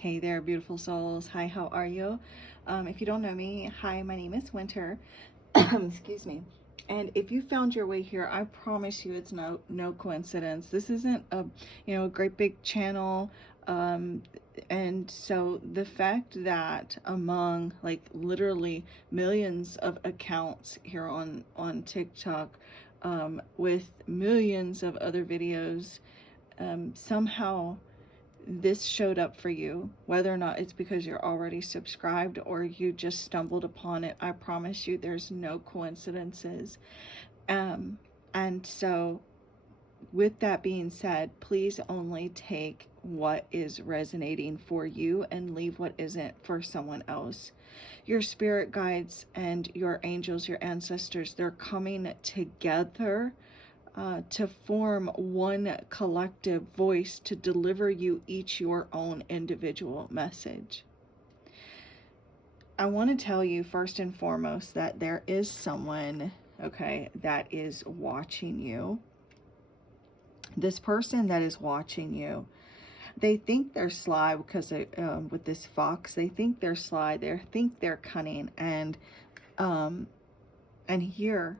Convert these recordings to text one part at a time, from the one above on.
Hey there, beautiful souls. Hi, how are you? If you don't know me, hi, my name is Winter. Excuse me. And if you found your way here, I promise you it's no coincidence. This isn't a great big channel. Um, and so the fact that among like literally millions of accounts here on TikTok, with millions of other videos, somehow this showed up for you, whether or not it's because you're already subscribed or you just stumbled upon it. I promise you there's no coincidences. And so with that being said, please only take what is resonating for you and leave what isn't for someone else. Your spirit guides and your angels, your ancestors, they're coming together to form one collective voice to deliver you each your own individual message. I want to tell you first and foremost that there is someone, okay, that is watching you. This person that is watching you, they think they're sly because with this fox, they think they're sly, they think they're cunning, and here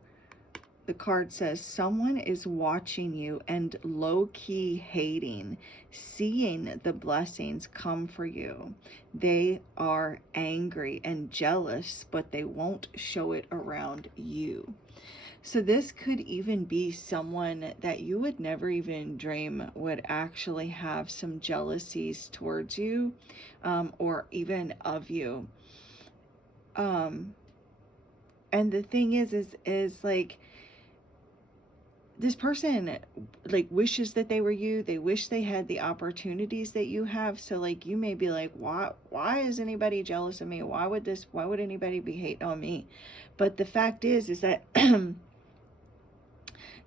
the card says someone is watching you and low-key hating, seeing the blessings come for you. They are angry and jealous, but they won't show it around you. So this could even be someone that you would never even dream would actually have some jealousies towards you, or even of you. And the thing is like, this person like wishes that they were you. They wish they had the opportunities that you have. So like you may be like, why is anybody jealous of me? Why would anybody be hating on me? But the fact is that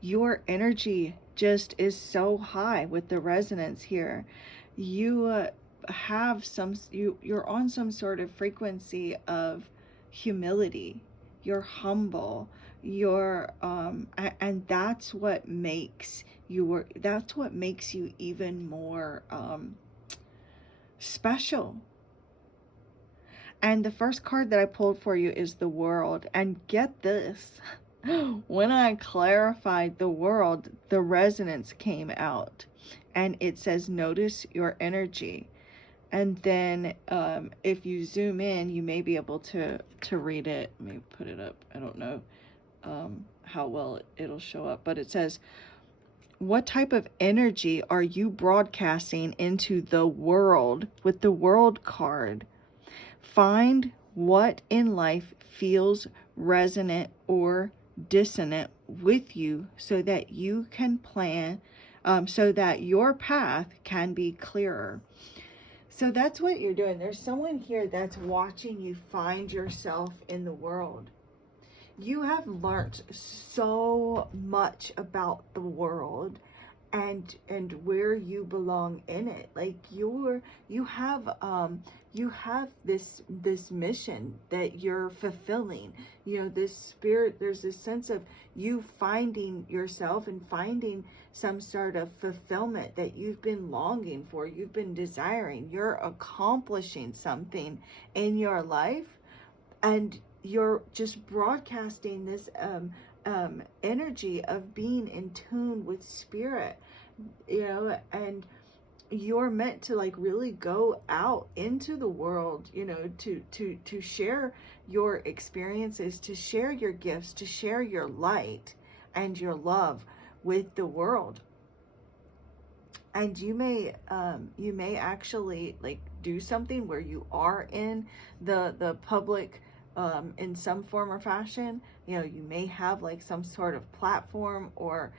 your energy just is so high with the resonance here. You have you're on some sort of frequency of humility. You're humble. You're and that's what makes you even more special. And the first card that I pulled for you is the World. And get this, when I clarified the World, the resonance came out. And it says, notice your energy. And then if you zoom in, you may be able to read it. Let me put it up. I don't know how well it'll show up. But it says, what type of energy are you broadcasting into the world with the World card? Find what in life feels resonant or dissonant with you so that you can plan, so that your path can be clearer. So that's what you're doing. There's someone here that's watching you find yourself in the world. You have learned so much about the world and where you belong in it. Like you have this mission that you're fulfilling. You know, this spirit, there's this sense of you finding yourself and finding some sort of fulfillment that you've been longing for, you've been desiring. You're accomplishing something in your life, and you're just broadcasting this energy of being in tune with spirit, you know, and you're meant to like really go out into the world, you know, to share your experiences, to share your gifts, to share your light and your love with the world. And you may actually like do something where you are in the public in some form or fashion. You know, you may have like some sort of platform, or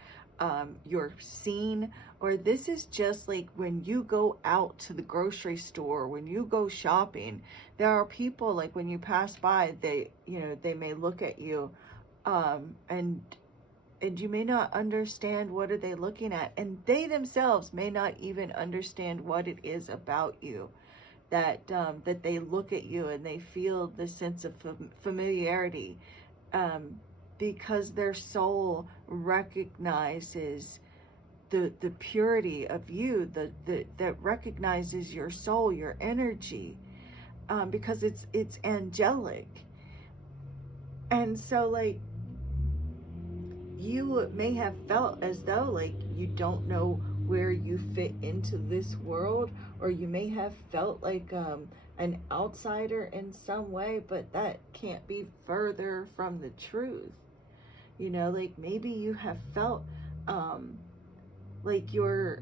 you're seen, or this is just like when you go out to the grocery store, when you go shopping, there are people like when you pass by, they may look at you, and you may not understand what are they looking at, and they themselves may not even understand what it is about you that they look at you and they feel the sense of familiarity, because their soul recognizes the purity of you, that recognizes your soul, your energy, because it's angelic. And so, like, you may have felt as though like you don't know where you fit into this world, or you may have felt like an outsider in some way, but that can't be further from the truth. You know, like maybe you have felt like your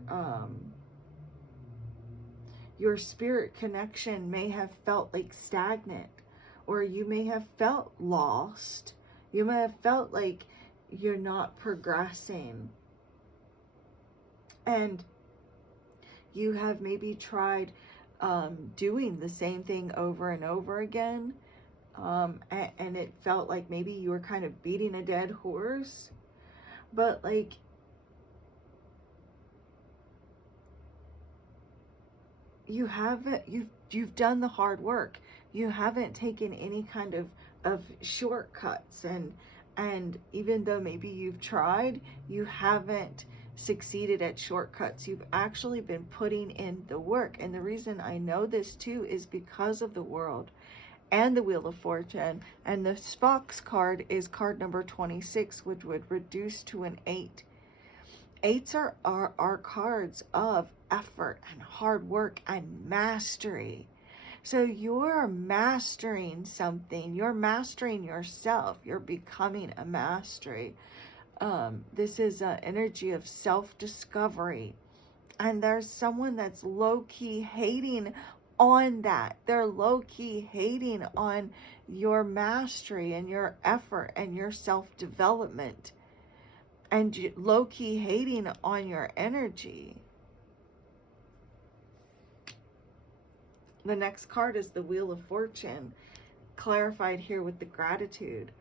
spirit connection may have felt like stagnant, or you may have felt lost. You may have felt like you're not progressing, and you have maybe tried doing the same thing over and over again, and it felt like maybe you were kind of beating a dead horse. But like, you've done the hard work. You haven't taken any kind of shortcuts, and even though maybe you've tried, you haven't succeeded at shortcuts. You've actually been putting in the work. And the reason I know this too is because of the world and the Wheel of Fortune. And the Fox card is card number 26, which would reduce to an 8. Eights are cards of effort and hard work and mastery. So you're mastering something. You're mastering yourself. You're becoming a mastery. This is an energy of self-discovery. And there's someone that's low-key hating on that. They're low-key hating on your mastery and your effort and your self-development. And low-key hating on your energy. The next card is the Wheel of Fortune, clarified here with the gratitude.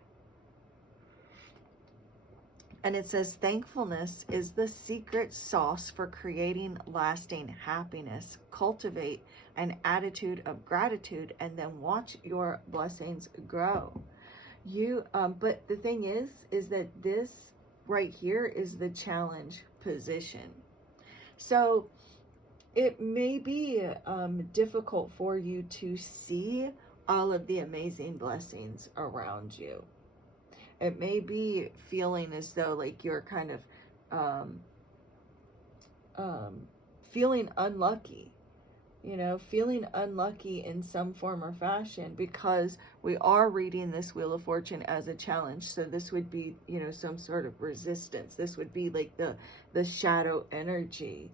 And it says, thankfulness is the secret sauce for creating lasting happiness. Cultivate an attitude of gratitude and then watch your blessings grow. But the thing is that this right here is the challenge position. So it may be difficult for you to see all of the amazing blessings around you. It may be feeling as though like you're kind of feeling unlucky, you know, feeling unlucky in some form or fashion, because we are reading this Wheel of Fortune as a challenge. So this would be, you know, some sort of resistance. This would be like the shadow energy.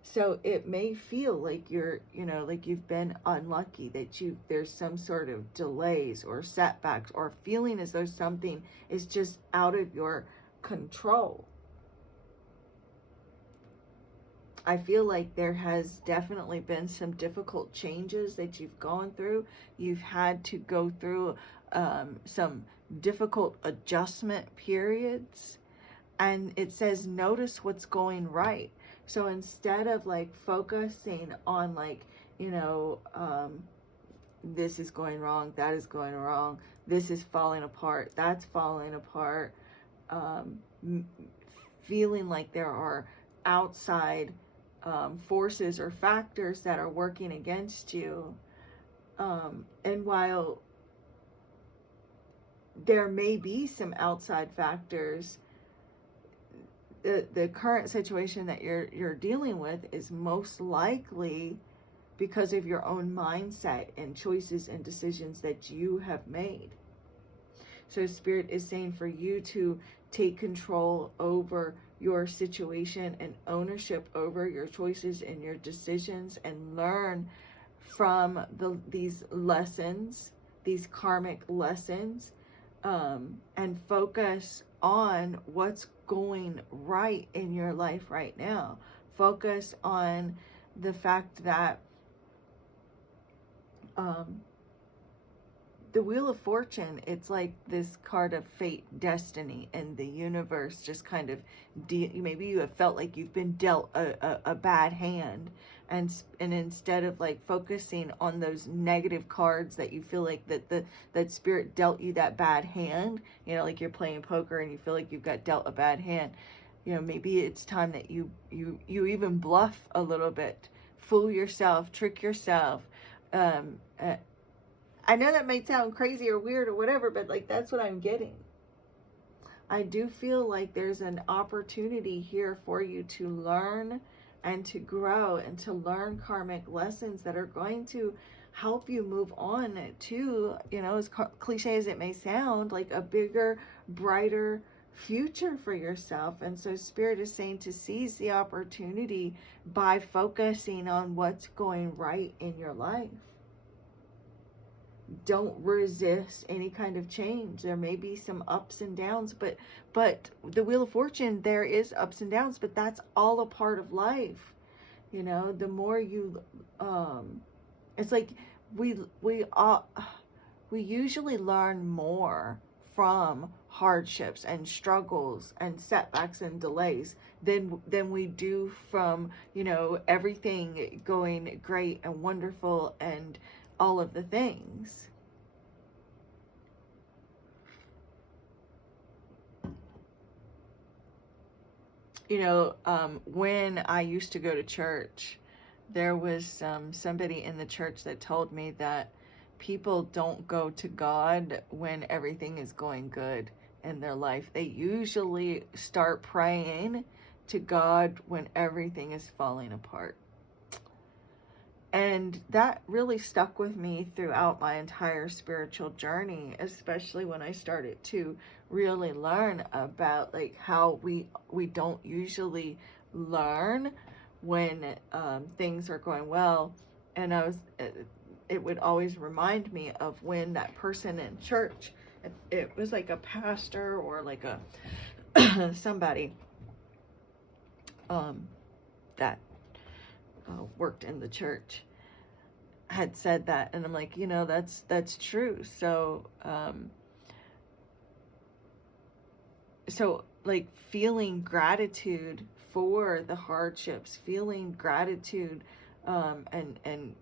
So it may feel like you're, you know, like you've been unlucky, that there's some sort of delays or setbacks, or feeling as though something is just out of your control. I feel like there has definitely been some difficult changes that you've gone through. You've had to go through some difficult adjustment periods. And it says, notice what's going right. So instead of like focusing on like, you know, this is going wrong, that is going wrong, this is falling apart, that's falling apart, feeling like there are outside forces or factors that are working against you. And while there may be some outside factors, the current situation that you're dealing with is most likely because of your own mindset and choices and decisions that you have made. So Spirit is saying for you to take control over your situation and ownership over your choices and your decisions, and learn from these lessons, these karmic lessons, and focus on what's going right in your life right now. Focus on the fact that the Wheel of Fortune, it's like this card of fate, destiny, and the universe just kind of, maybe you have felt like you've been dealt a bad hand, and instead of like focusing on those negative cards that you feel like that Spirit dealt you that bad hand, you know, like you're playing poker and you feel like you've got dealt a bad hand, you know, maybe it's time that you even bluff a little bit, fool yourself, trick yourself. I know that might sound crazy or weird or whatever, but like that's what I'm getting. I do feel like there's an opportunity here for you to learn and to grow and to learn karmic lessons that are going to help you move on to, you know, as cliche as it may sound, like a bigger, brighter future for yourself. And so Spirit is saying to seize the opportunity by focusing on what's going right in your life. Don't resist any kind of change. There may be some ups and downs, but the Wheel of Fortune, there is ups and downs, but that's all a part of life. You know, the more you it's like we usually learn more from hardships and struggles and setbacks and delays than we do from, you know, everything going great and wonderful and all of the things. You know, when I used to go to church, there was somebody in the church that told me that people don't go to God when everything is going good in their life. They usually start praying to God when everything is falling apart. And that really stuck with me throughout my entire spiritual journey, especially when I started to really learn about like how we don't usually learn when things are going well. And it would always remind me of when that person in church, it was like a pastor or like a somebody that worked in the church had said that, and I'm like, you know, that's true. So so like feeling gratitude for the hardships, feeling gratitude and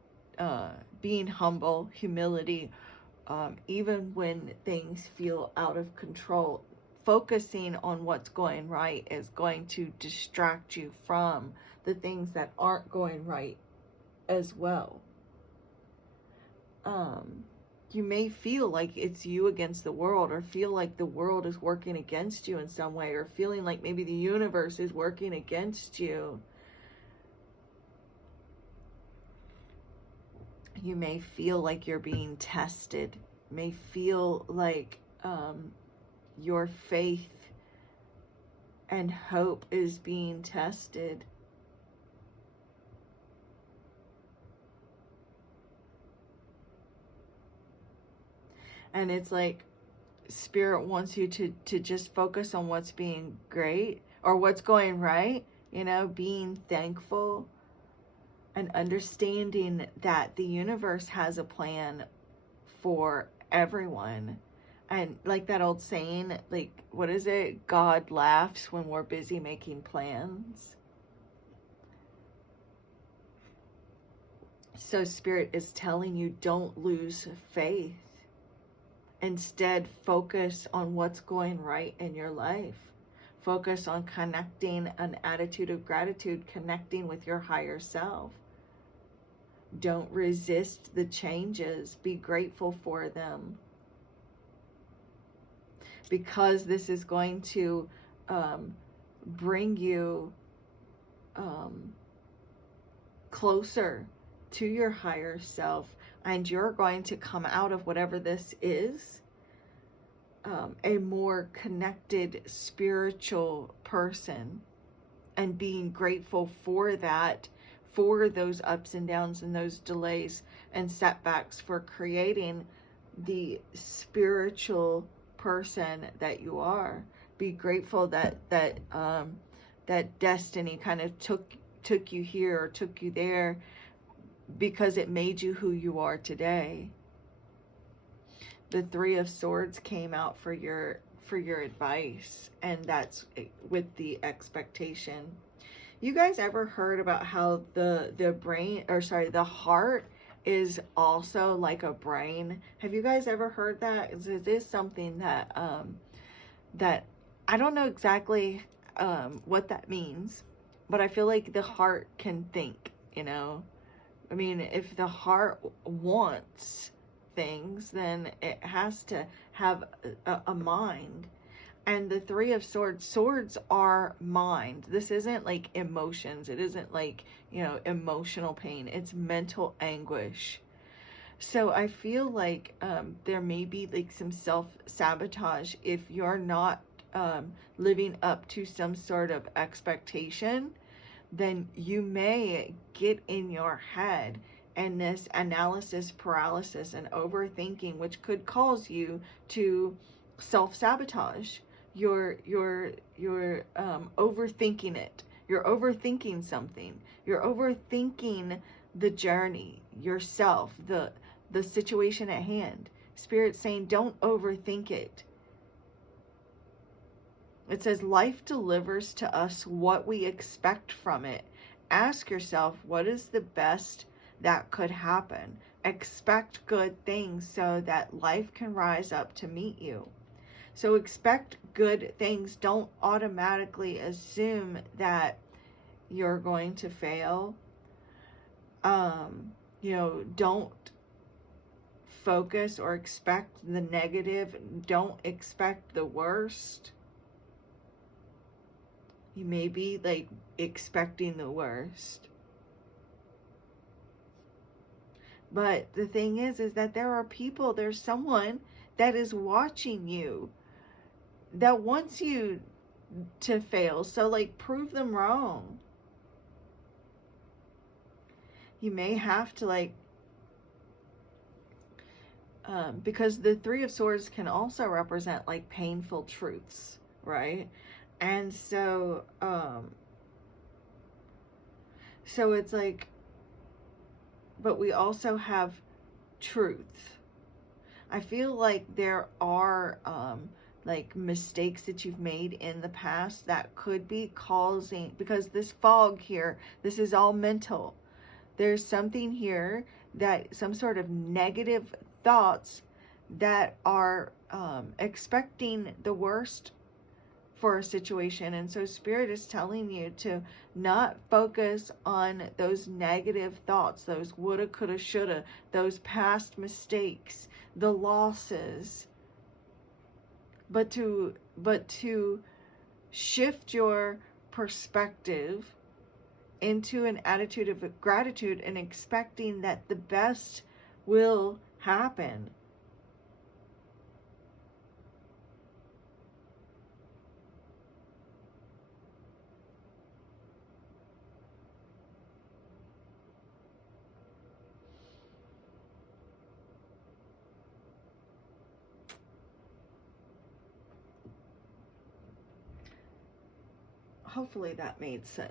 being humble, humility, even when things feel out of control, focusing on what's going right is going to distract you from the things that aren't going right as well. You may feel like it's you against the world, or feel like the world is working against you in some way, or feeling like maybe the universe is working against you. You may feel like you're being tested. You may feel like your faith and hope is being tested. And it's like Spirit wants you to just focus on what's being great or what's going right, you know, being thankful and understanding that the universe has a plan for everyone. And like that old saying, like, what is it? God laughs when we're busy making plans. So Spirit is telling you, don't lose faith. Instead, focus on what's going right in your life. Focus on connecting, an attitude of gratitude, connecting with your higher self. Don't resist the changes. Be grateful for them. Because this is going to bring you closer to your higher self. And you're going to come out of whatever this is, a more connected spiritual person, and being grateful for that, for those ups and downs and those delays and setbacks, for creating the spiritual person that you are. Be grateful that destiny kind of took you here or took you there, because it made you who you are today. The Three of Swords came out for your advice, and that's with the expectation. You guys ever heard about how the brain, or sorry, the heart is also like a brain? Have you guys ever heard that? It is something that that I don't know exactly what that means, but I feel like the heart can think, you know. I mean, if the heart wants things, then it has to have a mind. And the Three of Swords, swords are mind. This isn't like emotions. It isn't like, you know, emotional pain. It's mental anguish. So I feel like there may be like some self-sabotage if you're not living up to some sort of expectation. Then you may get in your head and this analysis paralysis and overthinking, which could cause you to self-sabotage. You're overthinking it. You're overthinking something. You're overthinking the journey, yourself, the situation at hand. Spirit's saying, don't overthink it. It says, life delivers to us what we expect from it. Ask yourself, what is the best that could happen? Expect good things so that life can rise up to meet you. So expect good things. Don't automatically assume that you're going to fail. You know, don't focus or expect the negative. Don't expect the worst. You may be like expecting the worst. But the thing is that there are people, there's someone that is watching you that wants you to fail. So like, prove them wrong. You may have to like, because the Three of Swords can also represent like painful truths, right? And so, so it's like, but we also have truth. I feel like there are, like mistakes that you've made in the past that could be causing, because this fog here, this is all mental. There's something here that some sort of negative thoughts that are expecting the worst for a situation. And so Spirit is telling you to not focus on those negative thoughts, those woulda, coulda, shoulda, those past mistakes, the losses, but to shift your perspective into an attitude of gratitude and expecting that the best will happen. Hopefully that made sense,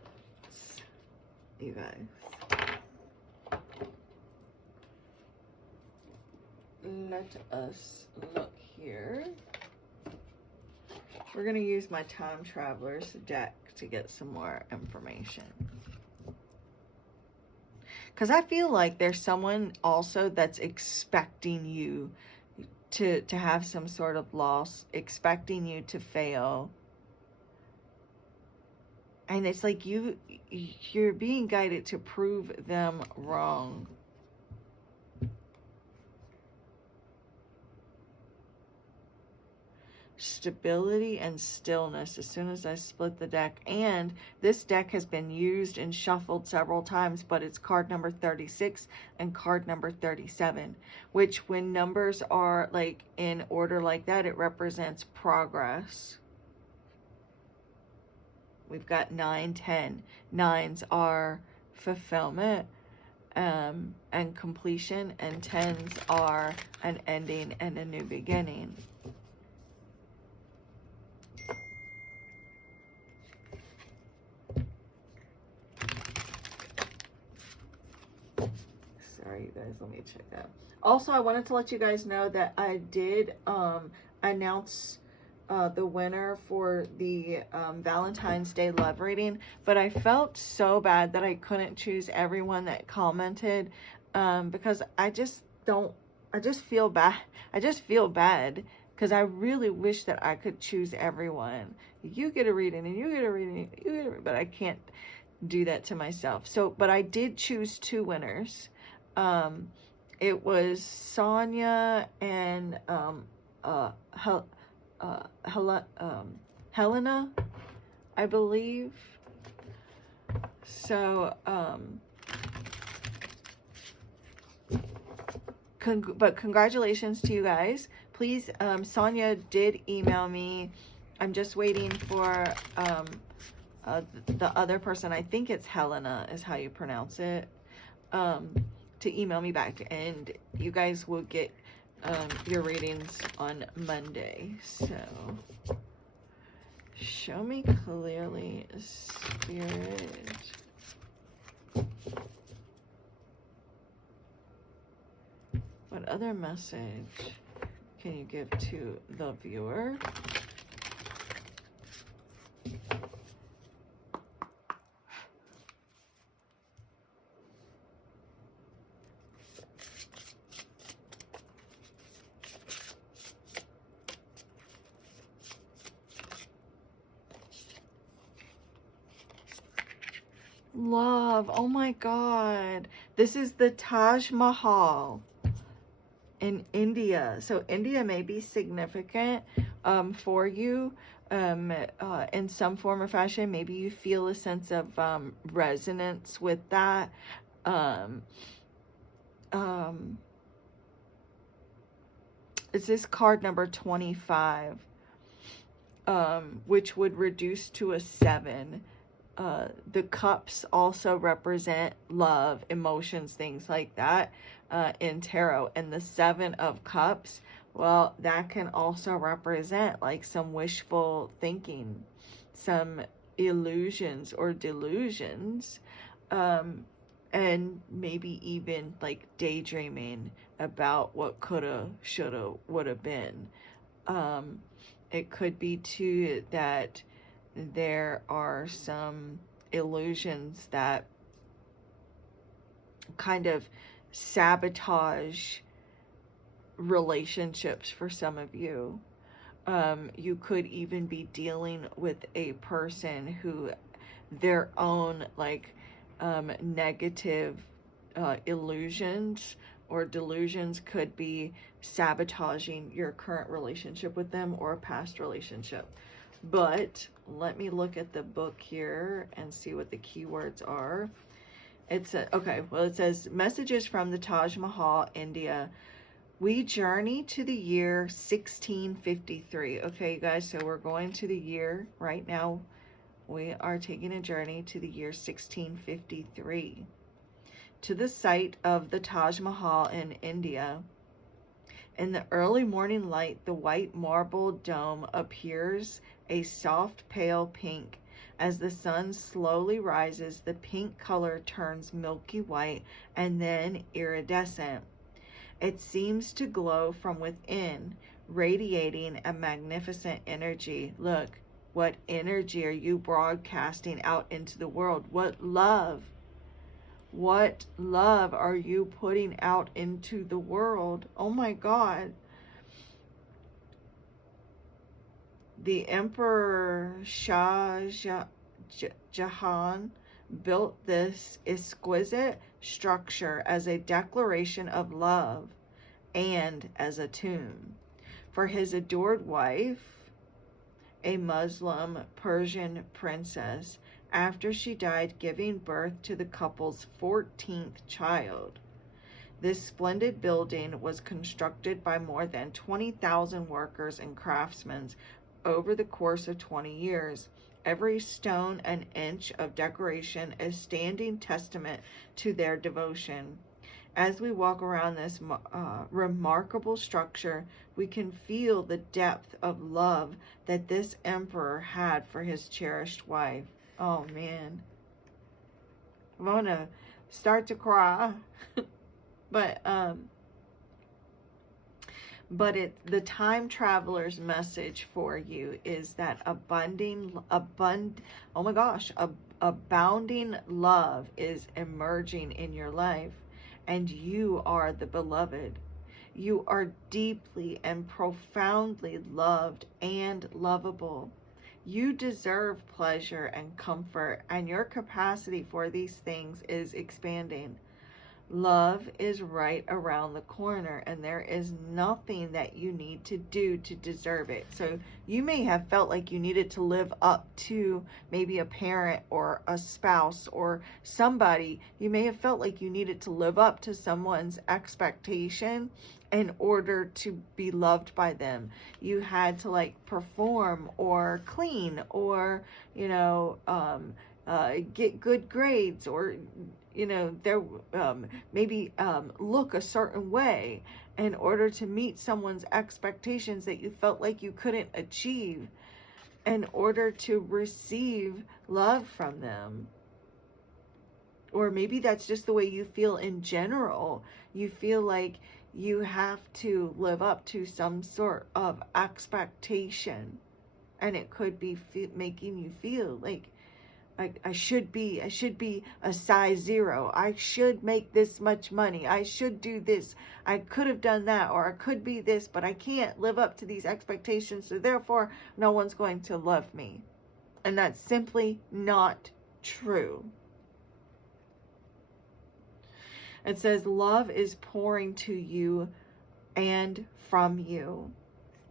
you guys. Let us look here. We're going to use my Time Travelers deck to get some more information. Because I feel like there's someone also that's expecting you to have some sort of loss, expecting you to fail. And it's like you're being guided to prove them wrong. Stability and stillness as soon as I split the deck. And this deck has been used and shuffled several times, but it's card number 36 and card number 37, which when numbers are like in order like that, it represents progress. We've got 9, 10. Nines are fulfillment and completion, and 10s are an ending and a new beginning. Sorry, you guys, let me check that. Also, I wanted to let you guys know that I did announce the winner for the Valentine's Day love reading, but I felt so bad that I couldn't choose everyone that commented, because I just feel bad. I just feel bad because I really wish that I could choose everyone, you get a reading, and you get a reading, you get a reading, but I can't do that to myself. So, but I did choose 2 winners. It was Sonia and Helena, I believe. So, but congratulations to you guys. Please, Sonia did email me. I'm just waiting for the other person. I think it's Helena is how you pronounce it. To email me back, and you guys will get your readings on Monday. So, show me clearly, Spirit. What other message can you give to the viewer? Love. Oh my God. This is the Taj Mahal in India. So India may be significant for you in some form or fashion. Maybe you feel a sense of resonance with that. Is this card number 25, which would reduce to a 7. The cups also represent love, emotions, things like that in tarot. And the 7 of cups, well, that can also represent like some wishful thinking, some illusions or delusions, and maybe even like daydreaming about what coulda, shoulda, woulda been. It could be too that there are some illusions that kind of sabotage relationships for some of you. You could even be dealing with a person who their own like negative illusions or delusions could be sabotaging your current relationship with them or a past relationship. But let me look at the book here and see what the keywords are. It's okay, well, it says messages from the Taj Mahal, India. We journey to the year 1653. Okay, you guys, so we're going to the year right now. We are taking a journey to the year 1653. To the site of the Taj Mahal in India. In the early morning light, the white marble dome appears a soft pale pink. As the sun slowly rises, the pink color turns milky white and then iridescent. It seems to glow from within, radiating a magnificent energy. Look, what energy are you broadcasting out into the world? What love are you putting out into the world? Oh my God. The Emperor Shah Jahan built this exquisite structure as a declaration of love and as a tomb for his adored wife, a Muslim Persian princess, after she died giving birth to the couple's 14th child. This splendid building was constructed by more than 20,000 workers and craftsmen over the course of 20 years. Every stone and inch of decoration is standing testament to their devotion. As we walk around this remarkable structure, we can feel the depth of love that this emperor had for his cherished wife. Oh man, I'm gonna start to cry. But the time traveler's message for you is that abounding love is emerging in your life, and you are the beloved. You are deeply and profoundly loved and lovable. You deserve pleasure and comfort, and your capacity for these things is expanding. Love is right around the corner, and there is nothing that you need to do to deserve it. So you may have felt like you needed to live up to maybe a parent or a spouse or somebody. You may have felt like you needed to live up to someone's expectation in order to be loved by them. You had to like perform or clean or, get good grades, or there maybe look a certain way in order to meet someone's expectations that you felt like you couldn't achieve in order to receive love from them. Or maybe that's just the way you feel in general. You feel like you have to live up to some sort of expectation, and it could be making you feel like I should be a size 0. I should make this much money. I should do this. I could have done that, or I could be this, but I can't live up to these expectations, so therefore no one's going to love me. And that's simply not true. It says love is pouring to you and from you.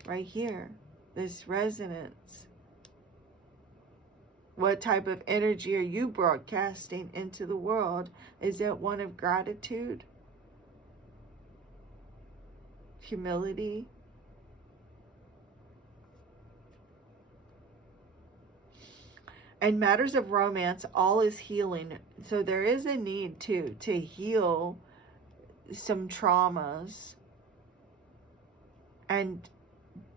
Right here, this resonance. What type of energy are you broadcasting into the world? Is it one of gratitude, humility? In matters of romance, all is healing. So there is a need to heal some traumas and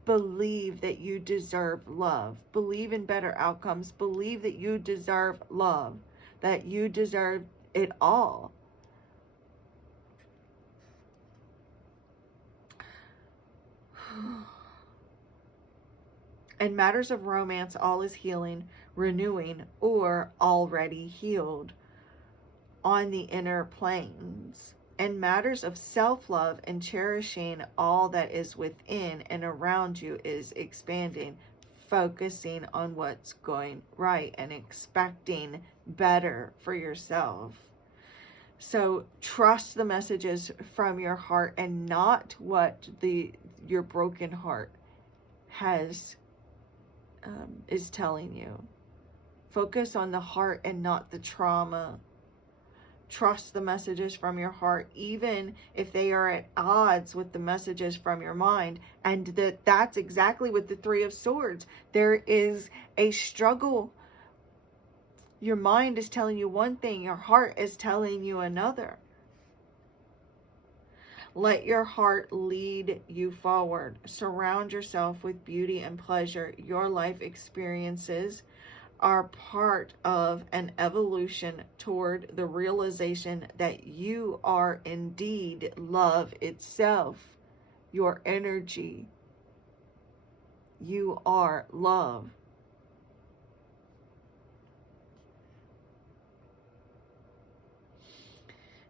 believe that you deserve love. Believe in better outcomes. Believe that you deserve love, that you deserve it all. In matters of romance, all is healing, renewing, or already healed on the inner planes. In matters of self-love and cherishing all that is within and around you is expanding, focusing on what's going right and expecting better for yourself. So trust the messages from your heart and not what your broken heart is telling you. Focus on the heart and not the trauma. Trust the messages from your heart, even if they are at odds with the messages from your mind. And that's exactly what the Three of Swords. There is a struggle. Your mind is telling you one thing, your heart is telling you another. Let your heart lead you forward. Surround yourself with beauty and pleasure. Your life experiences are part of an evolution toward the realization that you are indeed love itself, your energy. You are love.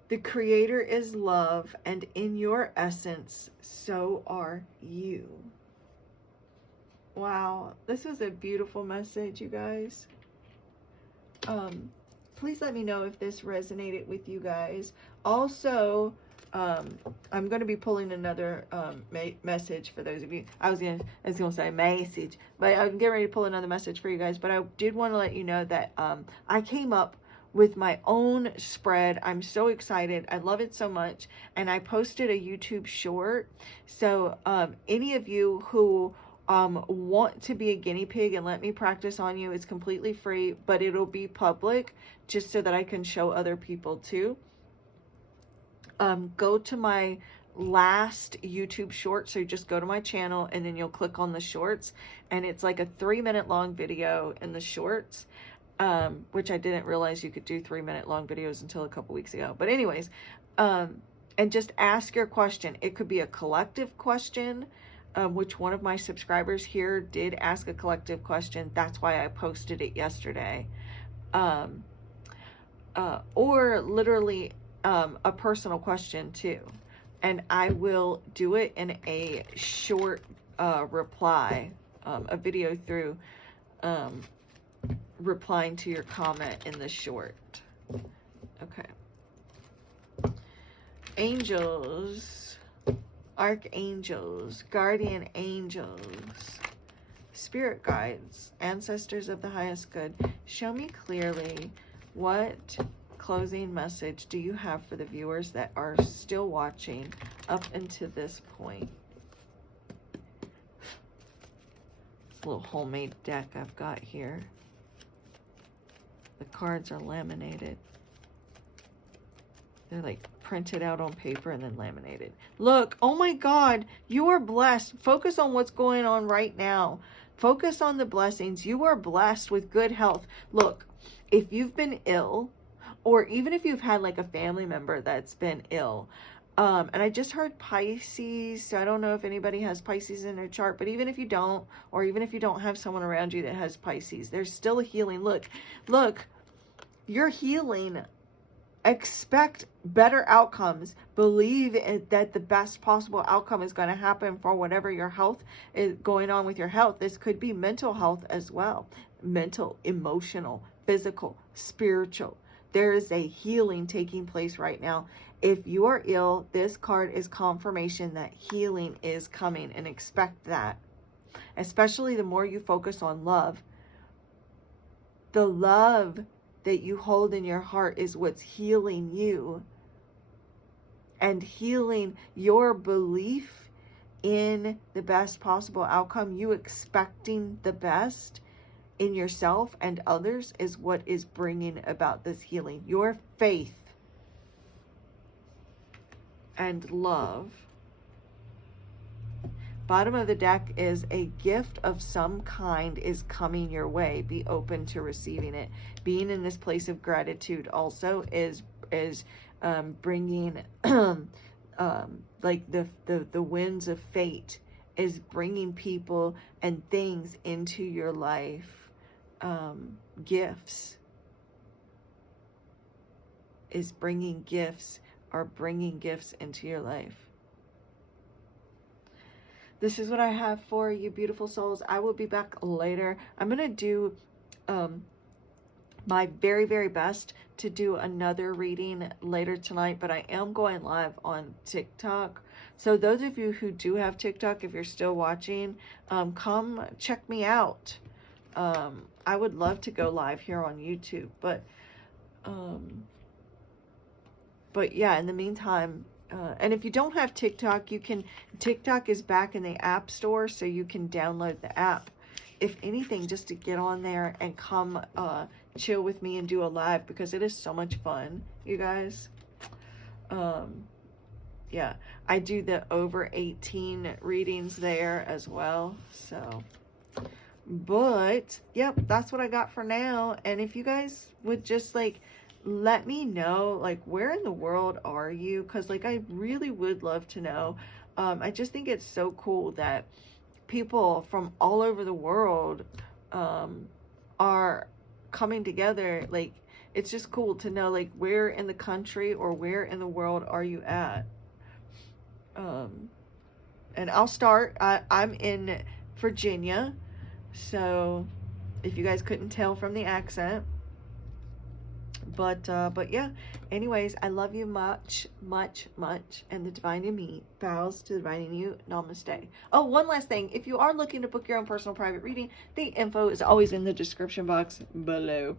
The Creator is love, and in your essence, so are you. Wow, this was a beautiful message, you guys. Please let me know if this resonated with you guys. Also, I'm going to be pulling another message for those of you. I was going to say message, but I'm getting ready to pull another message for you guys. But I did want to let you know that I came up with my own spread. I'm so excited. I love it so much. And I posted a YouTube short. So any of you who want to be a guinea pig and let me practice on you, it's completely free, but it'll be public just so that I can show other people too. Go to my last YouTube short. So just go to my channel and then you'll click on the shorts, and it's like a 3-minute long video in the shorts, which I didn't realize you could do 3-minute long videos until a couple weeks ago. But anyways, and just ask your question. It could be a collective question, which one of my subscribers here did ask a collective question. That's why I posted it yesterday. Or literally a personal question too. And I will do it in a short reply, a video through replying to your comment in the short. Okay. Angels, archangels, guardian angels, spirit guides, ancestors of the highest good, show me clearly what closing message do you have for the viewers that are still watching up until this point. This little homemade deck I've got here. The cards are laminated. They're like printed out on paper and then laminated. Look, oh my God, you are blessed. Focus on what's going on right now. Focus on the blessings. You are blessed with good health. Look, if you've been ill, or even if you've had like a family member that's been ill, and I just heard Pisces, so I don't know if anybody has Pisces in their chart, but even if you don't, or even if you don't have someone around you that has Pisces, there's still a healing. Look, you're healing. Expect better outcomes. Believe that the best possible outcome is going to happen for whatever your health is going on with your health. This could be mental health as well. Mental, emotional, physical, spiritual. There is a healing taking place right now. If you are ill, this card is confirmation that healing is coming, and expect that. Especially the more you focus on love. The love that you hold in your heart is what's healing you and healing your belief in the best possible outcome. You expecting the best in yourself and others is what is bringing about this healing. Your faith and love. Bottom of the deck is a gift of some kind is coming your way. Be open to receiving it. Being in this place of gratitude also is bringing like the winds of fate is bringing people and things into your life. Gifts is bringing gifts, or bringing gifts into your life. This is what I have for you, beautiful souls. I will be back later. I'm going to do my very, very best to do another reading later tonight, but I am going live on TikTok. So those of you who do have TikTok, if you're still watching, come check me out. I would love to go live here on YouTube, but yeah, in the meantime, and if you don't have TikTok, TikTok is back in the App Store, so you can download the app. If anything, just to get on there and come chill with me and do a live, because it is so much fun, you guys. Yeah, I do the over 18 readings there as well, so. But, yep, that's what I got for now. And if you guys would just, like, let me know, like, where in the world are you? Because, like, I really would love to know. I just think it's so cool that people from all over the world are coming together. Like, it's just cool to know, like, where in the country or where in the world are you at? And I'll start. I'm in Virginia, so if you guys couldn't tell from the accent. But yeah, anyways, I love you much, much, much. And the divine in me bows to the divine in you. Namaste. Oh, one last thing. If you are looking to book your own personal private reading, the info is always in the description box below.